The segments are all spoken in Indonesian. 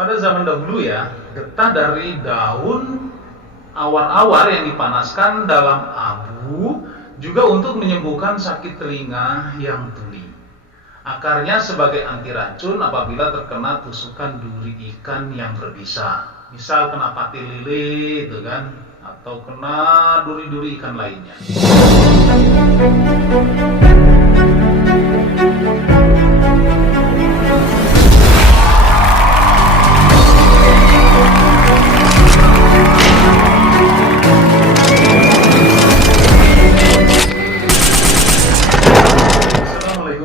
Pada zaman dahulu ya, getah dari daun awar-awar yang dipanaskan dalam abu juga untuk menyembuhkan sakit telinga yang tuli. Akarnya sebagai anti racun apabila terkena tusukan duri ikan yang berbisa. Misal kena pati lele itu kan, atau kena duri-duri ikan lainnya.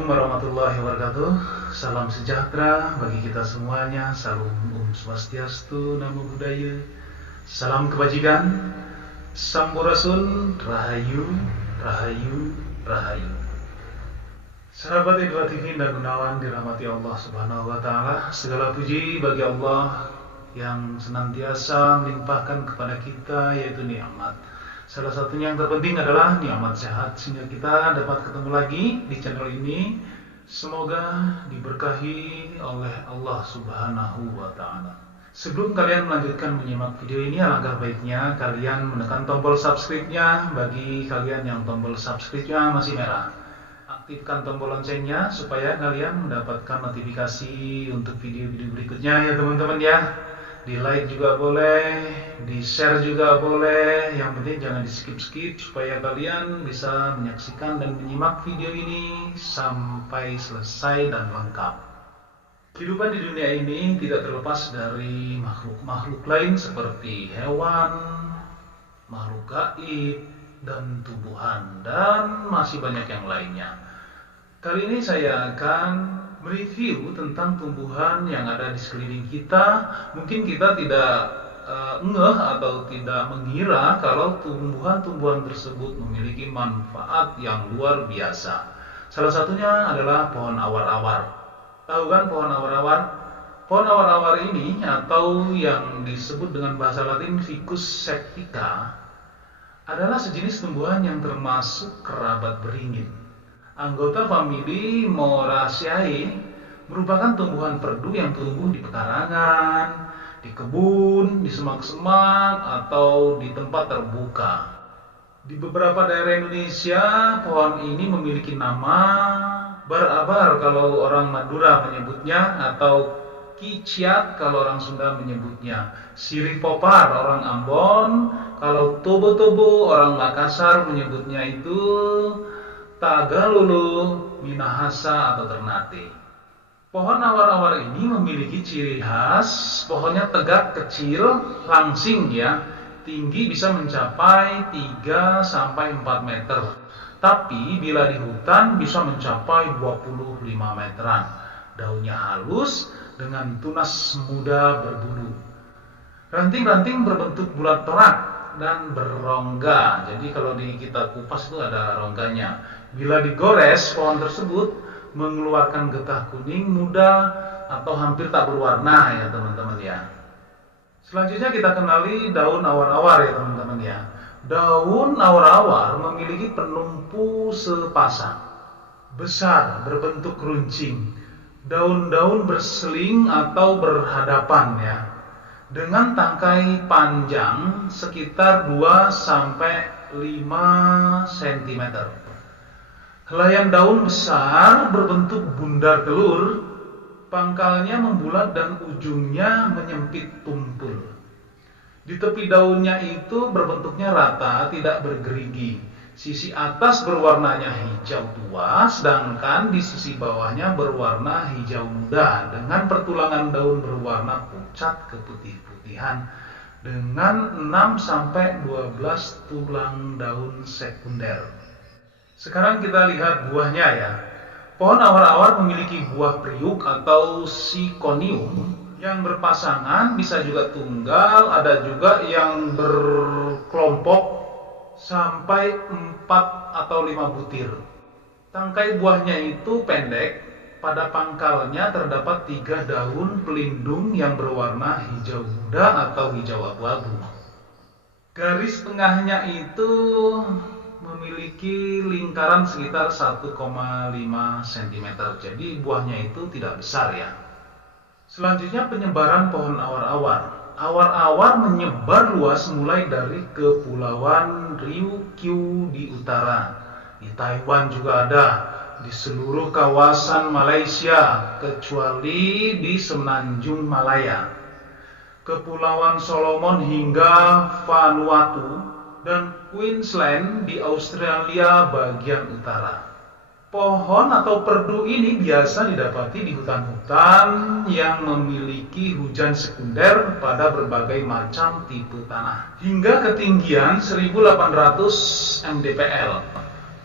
Warahmatullahi wabarakatuh. Salam sejahtera bagi kita semuanya. Salam Om Swastiastu, Namo Buddhaya. Salam kebajikan. Sampurasun, Rahayu, Rahayu, Rahayu. Sahabat Idul TV dan Gunawan dirahmati Allah Subhanahu wa taala. Segala puji bagi Allah yang senantiasa melimpahkan kepada kita yaitu nikmat. Salah satunya yang terpenting adalah nikmat sehat sehingga kita dapat ketemu lagi di channel ini. Semoga diberkahi oleh Allah Subhanahu wa taala. Sebelum kalian melanjutkan menyimak video ini, alangkah baiknya kalian menekan tombol subscribe-nya bagi kalian yang tombol subscribe-nya masih merah. Aktifkan tombol loncengnya supaya kalian mendapatkan notifikasi untuk video-video berikutnya ya teman-teman ya. Di like juga boleh, di share juga boleh, yang penting jangan di skip-skip supaya kalian bisa menyaksikan dan menyimak video ini sampai selesai dan lengkap. Kehidupan di dunia ini tidak terlepas dari makhluk-makhluk lain seperti hewan, makhluk gaib, dan tumbuhan, dan masih banyak yang lainnya. Kali ini saya akan mereview tentang tumbuhan yang ada di sekeliling kita. Mungkin kita tidak ngeh atau tidak mengira kalau tumbuhan-tumbuhan tersebut memiliki manfaat yang luar biasa. Salah satunya adalah pohon awar-awar. Tahu kan pohon awar-awar? Pohon awar-awar ini atau yang disebut dengan bahasa Latin Ficus septica adalah sejenis tumbuhan yang termasuk kerabat beringin. Anggota famili Moraceae merupakan tumbuhan perdu yang tumbuh di pekarangan, di kebun, di semak-semak, atau di tempat terbuka. Di beberapa daerah Indonesia, pohon ini memiliki nama bar-abar kalau orang Madura menyebutnya, atau kiciat kalau orang Sunda menyebutnya, sirih popar orang Ambon, kalau tobo-tobo orang Makassar menyebutnya itu Tagalolo, Minahasa, atau Ternate. Pohon awar-awar ini memiliki ciri khas, pohonnya tegak, kecil, langsing ya, tinggi bisa mencapai 3-4 meter. Tapi bila di hutan bisa mencapai 25 meteran. Daunnya halus dengan tunas muda berbulu. Ranting-ranting berbentuk bulat torak dan berrongga. Jadi kalau kita kupas itu ada rongganya. Bila digores, pohon tersebut mengeluarkan getah kuning muda atau hampir tak berwarna ya teman-teman ya. Selanjutnya kita kenali daun awar-awar ya teman-teman ya. Daun awar-awar memiliki penumpu sepasang, besar, berbentuk runcing. Daun-daun berseling atau berhadapan ya. Dengan tangkai panjang sekitar 2-5 cm. Helaian daun besar berbentuk bundar telur, pangkalnya membulat dan ujungnya menyempit tumpul. Di tepi daunnya itu berbentuknya rata, tidak bergerigi. Sisi atas berwarnanya hijau tua, sedangkan di sisi bawahnya berwarna hijau muda dengan pertulangan daun berwarna pucat keputih-putihan dengan 6-12 tulang daun sekunder. Sekarang kita lihat buahnya ya. Pohon awar-awar memiliki buah periuk atau sikonium yang berpasangan, bisa juga tunggal, ada juga yang berkelompok sampai 4 atau 5 butir. Tangkai buahnya itu pendek, pada pangkalnya terdapat 3 daun pelindung yang berwarna hijau muda atau hijau abu-abu. Garis tengahnya itu memiliki lingkaran sekitar 1,5 cm. Jadi buahnya itu tidak besar ya. Selanjutnya penyebaran pohon awar-awar. Awar-awar menyebar luas mulai dari Kepulauan Ryukyu di utara. Di Taiwan juga ada, di seluruh kawasan Malaysia kecuali di Semenanjung Malaya, Kepulauan Solomon hingga Vanuatu, dan Queensland di Australia bagian utara. Pohon atau perdu ini biasa didapati di hutan-hutan yang memiliki hujan sekunder pada berbagai macam tipe tanah hingga ketinggian 1800 mdpl.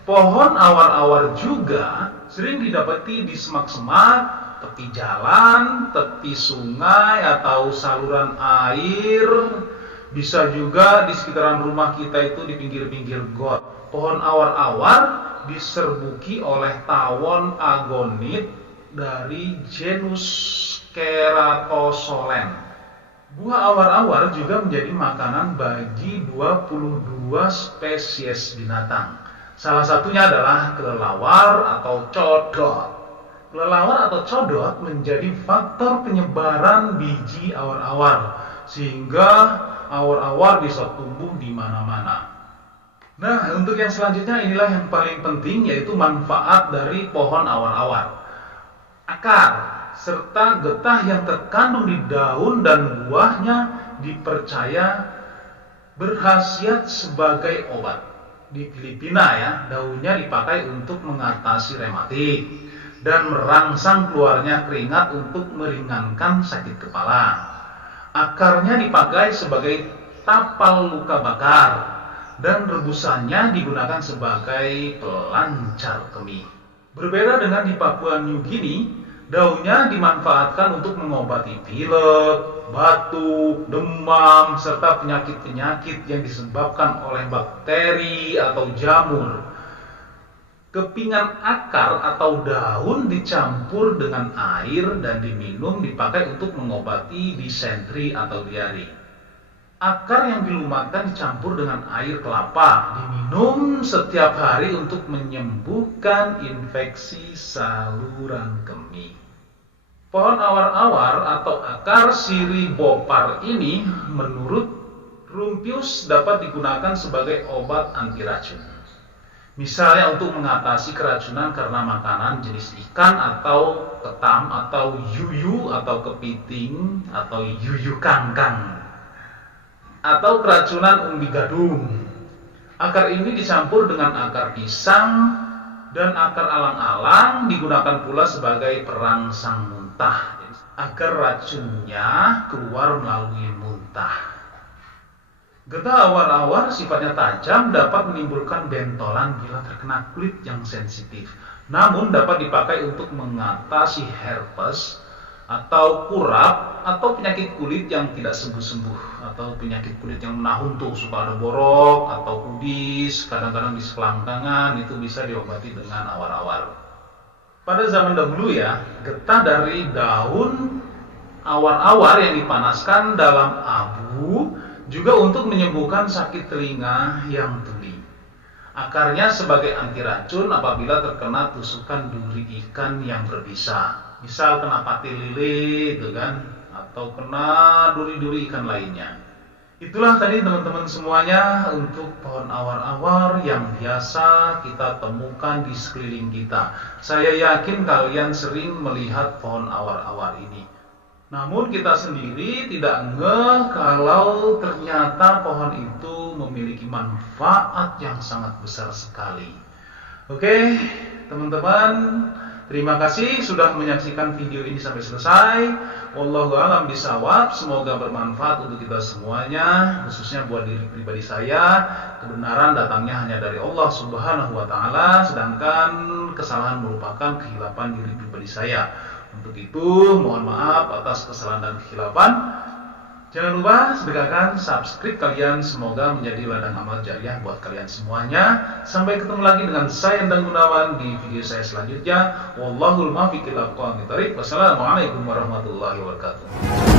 Pohon awar-awar juga sering didapati di semak-semak, tepi jalan, tepi sungai atau saluran air. Bisa juga di sekitaran rumah kita itu di pinggir-pinggir got. Pohon awar-awar diserbuki oleh tawon agonit dari genus Keratosolen. Buah awar-awar juga menjadi makanan bagi 22 spesies binatang. Salah satunya adalah kelelawar atau codot. Kelelawar atau codot menjadi faktor penyebaran biji awar-awar, sehingga awar-awar bisa tumbuh di mana-mana. Nah, untuk yang selanjutnya inilah yang paling penting, yaitu manfaat dari pohon awar-awar. Akar serta getah yang terkandung di daun dan buahnya dipercaya berkhasiat sebagai obat. Di Filipina ya, daunnya dipakai untuk mengatasi rematik dan merangsang keluarnya keringat untuk meringankan sakit kepala. Akarnya dipakai sebagai tapal luka bakar dan rebusannya digunakan sebagai pelancar kemih. Berbeda dengan di Papua New Guinea, daunnya dimanfaatkan untuk mengobati pilek, batuk, demam, serta penyakit-penyakit yang disebabkan oleh bakteri atau jamur. Kepingan akar atau daun dicampur dengan air dan diminum dipakai untuk mengobati disentri atau diare. Akar yang dilumatkan dicampur dengan air kelapa, diminum setiap hari untuk menyembuhkan infeksi saluran kemih. Pohon awar-awar atau akar sirih bopar ini menurut Rumpius dapat digunakan sebagai obat anti racun. Misalnya untuk mengatasi keracunan karena makanan jenis ikan atau ketam atau yuyu atau kepiting atau yuyu kangkang, atau keracunan umbi gadung. Akar ini dicampur dengan akar pisang dan akar alang-alang digunakan pula sebagai perangsang muntah agar racunnya keluar melalui muntah. Getah awar-awar sifatnya tajam, dapat menimbulkan bentolan bila terkena kulit yang sensitif. Namun dapat dipakai untuk mengatasi herpes atau kurap atau penyakit kulit yang tidak sembuh-sembuh, atau penyakit kulit yang menahun tuh, suka ada borok atau kudis, kadang-kadang di selangkangan, itu bisa diobati dengan awar-awar. Pada zaman dahulu ya, getah dari daun awar-awar yang dipanaskan dalam abu juga untuk menyembuhkan sakit telinga yang tuli. Akarnya sebagai anti racun apabila terkena tusukan duri ikan yang berbisa. Misal kena pati lele itu kan, atau kena duri-duri ikan lainnya. Itulah tadi teman-teman semuanya untuk pohon awar-awar yang biasa kita temukan di sekeliling kita. Saya yakin kalian sering melihat pohon awar-awar ini. Namun kita sendiri tidak ngeh kalau ternyata pohon itu memiliki manfaat yang sangat besar sekali. Oke, teman-teman, terima kasih sudah menyaksikan video ini sampai selesai. Wallahu a'lam bishawab. Semoga bermanfaat untuk kita semuanya, khususnya buat diri pribadi saya. Kebenaran datangnya hanya dari Allah Subhanahu wa taala, sedangkan kesalahan merupakan kehilapan diri pribadi saya. Untuk itu, mohon maaf atas kesalahan dan kehilapan. Jangan lupa sedekahkan subscribe kalian, semoga menjadi ladang amal jariah buat kalian semuanya. Sampai ketemu lagi dengan saya Endang Gunawan di video saya selanjutnya. Wallahul muwaffiq ila aqwamit thoriq. Wassalamualaikum warahmatullahi wabarakatuh.